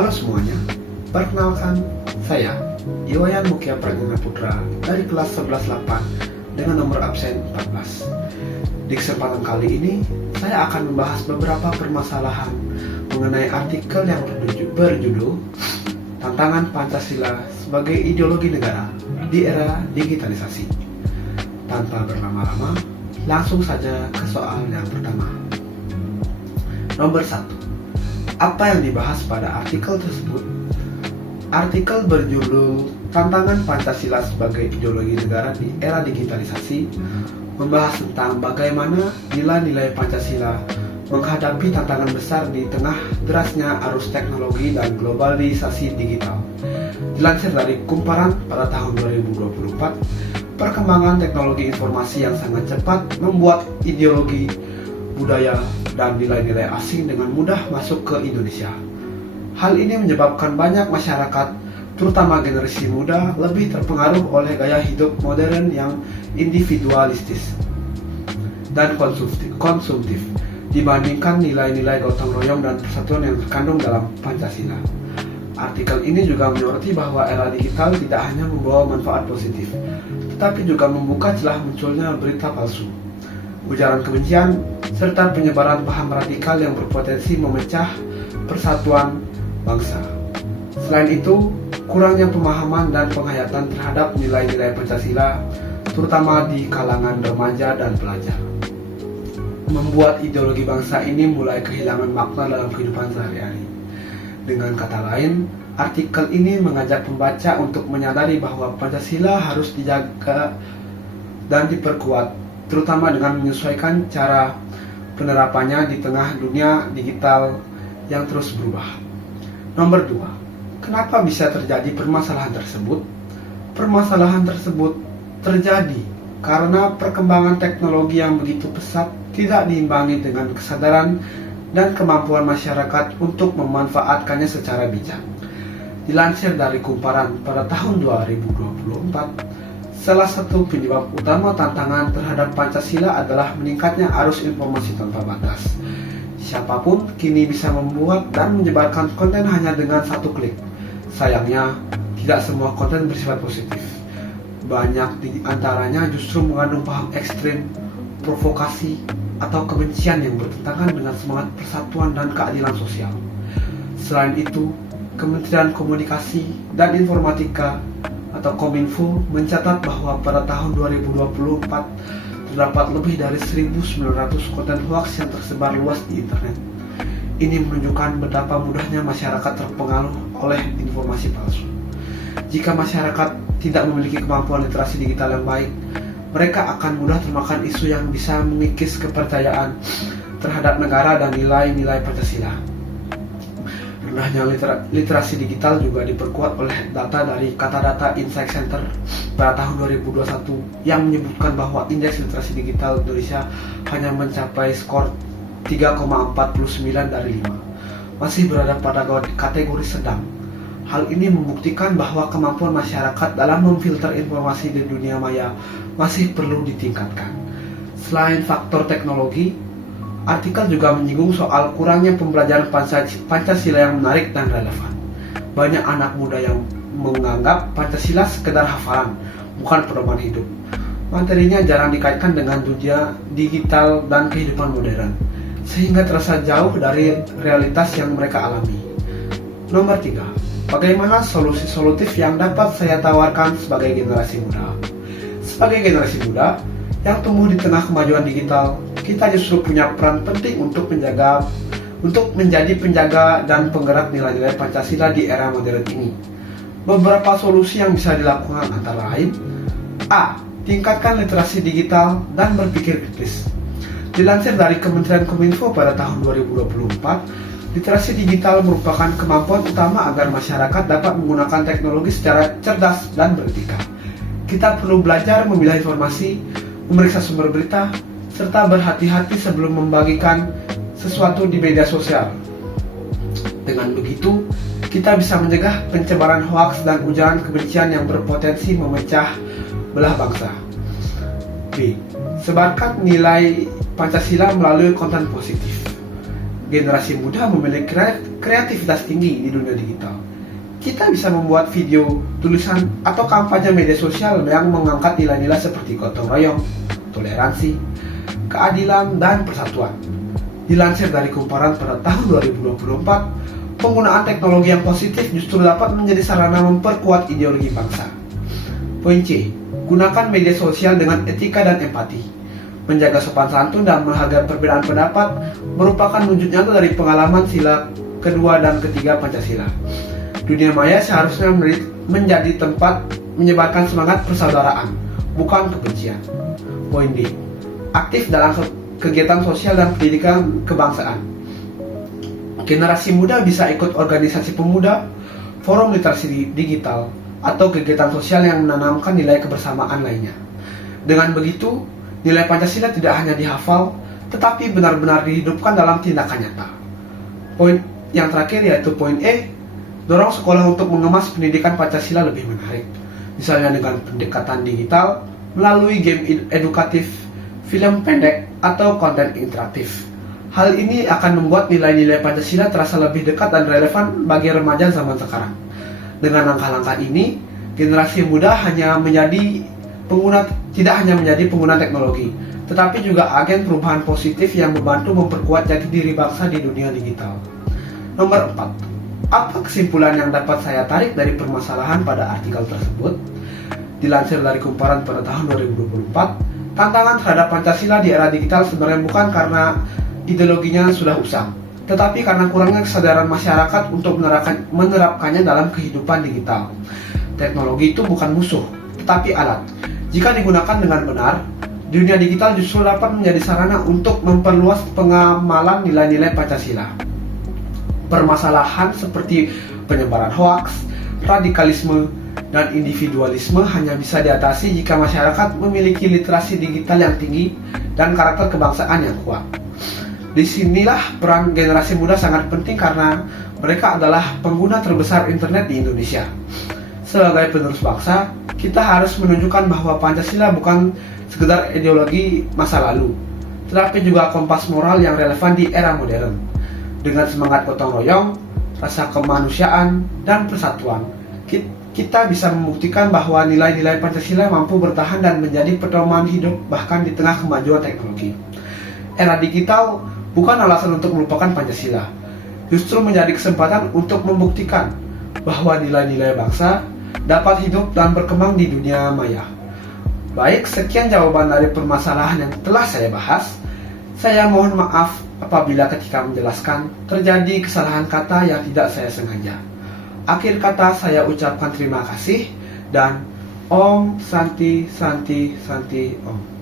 Halo semuanya, perkenalkan saya Iwayan Mukia Pradana Putra dari kelas 11-8 dengan nomor absen 14. Di kesempatan kali ini, saya akan membahas beberapa permasalahan mengenai artikel yang berjudul Tantangan Pancasila sebagai Ideologi Negara di Era Digitalisasi. Tanpa berlama-lama, langsung saja ke soal yang pertama. Nomor 1. Apa yang dibahas pada artikel tersebut? Artikel berjudul Tantangan Pancasila sebagai Ideologi Negara di Era Digitalisasi membahas tentang bagaimana nilai-nilai Pancasila menghadapi tantangan besar di tengah derasnya arus teknologi dan globalisasi digital. Dilansir dari Kumparan pada tahun 2024, perkembangan teknologi informasi yang sangat cepat membuat ideologi, budaya, dan nilai-nilai asing dengan mudah masuk ke Indonesia. Hal ini menyebabkan banyak masyarakat, terutama generasi muda, lebih terpengaruh oleh gaya hidup modern yang individualistis dan konsumtif dibandingkan nilai-nilai gotong royong dan persatuan yang terkandung dalam Pancasila. Artikel ini juga menyoroti bahwa era digital tidak hanya membawa manfaat positif, tetapi juga membuka celah munculnya berita palsu, ujaran kebencian, serta penyebaran paham radikal yang berpotensi memecah persatuan bangsa. Selain itu, kurangnya pemahaman dan penghayatan terhadap nilai-nilai Pancasila, terutama di kalangan remaja dan pelajar, membuat ideologi bangsa ini mulai kehilangan makna dalam kehidupan sehari-hari. Dengan kata lain, artikel ini mengajak pembaca untuk menyadari bahwa Pancasila harus dijaga dan diperkuat, terutama dengan menyesuaikan cara penerapannya di tengah dunia digital yang terus berubah. Nomor 2. Kenapa bisa terjadi permasalahan tersebut? Permasalahan tersebut terjadi karena perkembangan teknologi yang begitu pesat tidak diimbangi dengan kesadaran dan kemampuan masyarakat untuk memanfaatkannya secara bijak. Dilansir dari Kumparan pada tahun 2024, salah satu penyebab utama tantangan terhadap Pancasila adalah meningkatnya arus informasi tanpa batas. Siapapun kini bisa membuat dan menyebarkan konten hanya dengan satu klik. Sayangnya, tidak semua konten bersifat positif. Banyak di antaranya justru mengandung paham ekstrim, provokasi, atau kebencian yang bertentangan dengan semangat persatuan dan keadilan sosial. Selain itu, Kementerian Komunikasi dan Informatika atau Kominfo mencatat bahwa pada tahun 2024 terdapat lebih dari 1.900 konten hoaks yang tersebar luas di internet. Ini menunjukkan betapa mudahnya masyarakat terpengaruh oleh informasi palsu. Jika masyarakat tidak memiliki kemampuan literasi digital yang baik, mereka akan mudah termakan isu yang bisa mengikis kepercayaan terhadap negara dan nilai-nilai Pancasila. Rendahnya literasi digital juga diperkuat oleh data dari Katadata Insight Center pada tahun 2021 yang menyebutkan bahwa indeks literasi digital Indonesia hanya mencapai skor 3,49 dari 5, masih berada pada kategori sedang. Hal ini membuktikan bahwa kemampuan masyarakat dalam memfilter informasi di dunia maya masih perlu ditingkatkan. Selain faktor teknologi, artikel juga menyinggung soal kurangnya pembelajaran Pancasila yang menarik dan relevan. Banyak anak muda yang menganggap Pancasila sekedar hafalan, bukan pedoman hidup. Materinya jarang dikaitkan dengan dunia digital dan kehidupan modern, sehingga terasa jauh dari realitas yang mereka alami. Nomor 3. Bagaimana solusi solutif yang dapat saya tawarkan sebagai generasi muda? Sebagai generasi muda yang tumbuh di tengah kemajuan digital, kita justru punya peran penting untuk menjadi penjaga dan penggerak nilai-nilai Pancasila di era modern ini. Beberapa solusi yang bisa dilakukan antara lain: A. Tingkatkan literasi digital dan berpikir kritis. Dilansir dari Kementerian Kominfo pada tahun 2024, literasi digital merupakan kemampuan utama agar masyarakat dapat menggunakan teknologi secara cerdas dan beretika. Kita perlu belajar memilah informasi, memeriksa sumber berita, serta berhati-hati sebelum membagikan sesuatu di media sosial. Dengan begitu, kita bisa mencegah penyebaran hoaks dan ujaran kebencian yang berpotensi memecah belah bangsa. B. Sebarkan nilai Pancasila melalui konten positif. Generasi muda memiliki kreativitas tinggi di dunia digital. Kita bisa membuat video, tulisan, atau kampanye media sosial yang mengangkat nilai-nilai seperti gotong royong, toleransi, keadilan, dan persatuan. Dilansir dari Kumparan pada tahun 2024, penggunaan teknologi yang positif justru dapat menjadi sarana memperkuat ideologi bangsa. Poin C. Gunakan media sosial dengan etika dan empati. Menjaga sopan santun dan menghargai perbedaan pendapat merupakan wujud nyata dari pengalaman sila kedua dan ketiga Pancasila. Dunia maya seharusnya menjadi tempat menyebarkan semangat persaudaraan, bukan kebencian. Poin D. Aktif dalam kegiatan sosial dan pendidikan kebangsaan. Generasi muda bisa ikut organisasi pemuda, forum literasi digital, atau kegiatan sosial yang menanamkan nilai kebersamaan lainnya. Dengan begitu, nilai Pancasila tidak hanya dihafal, tetapi benar-benar dihidupkan dalam tindakan nyata. Poin yang terakhir yaitu poin E. Dorong sekolah untuk mengemas pendidikan Pancasila lebih menarik, misalnya dengan pendekatan digital, melalui game edukatif, film pendek, atau konten interaktif. Hal ini akan membuat nilai-nilai Pancasila terasa lebih dekat dan relevan bagi remaja zaman sekarang. Dengan langkah-langkah ini, generasi muda tidak hanya menjadi pengguna teknologi, tetapi juga agen perubahan positif yang membantu memperkuat jati diri bangsa di dunia digital. Nomor 4. Apa kesimpulan yang dapat saya tarik dari permasalahan pada artikel tersebut? Dilansir dari Kumparan pada tahun 2024, tantangan terhadap Pancasila di era digital sebenarnya bukan karena ideologinya sudah usang, tetapi karena kurangnya kesadaran masyarakat untuk menerapkannya dalam kehidupan digital. Teknologi itu bukan musuh, tetapi alat. Jika digunakan dengan benar, dunia digital justru dapat menjadi sarana untuk memperluas pengamalan nilai-nilai Pancasila. Permasalahan seperti penyebaran hoaks, radikalisme, dan individualisme hanya bisa diatasi jika masyarakat memiliki literasi digital yang tinggi dan karakter kebangsaan yang kuat. Disinilah peran generasi muda sangat penting karena mereka adalah pengguna terbesar internet di Indonesia. Sebagai penerus bangsa, kita harus menunjukkan bahwa Pancasila bukan sekedar ideologi masa lalu, tetapi juga kompas moral yang relevan di era modern. Dengan semangat gotong royong, rasa kemanusiaan, dan persatuan, kita bisa membuktikan bahwa nilai-nilai Pancasila mampu bertahan dan menjadi pedoman hidup bahkan di tengah kemajuan teknologi. Era digital bukan alasan untuk melupakan Pancasila, justru menjadi kesempatan untuk membuktikan bahwa nilai-nilai bangsa dapat hidup dan berkembang di dunia maya. Baik, sekian jawaban dari permasalahan yang telah saya bahas. Saya mohon maaf apabila ketika menjelaskan terjadi kesalahan kata yang tidak saya sengaja. Akhir kata saya ucapkan terima kasih dan Om Santi Santi Santi Om.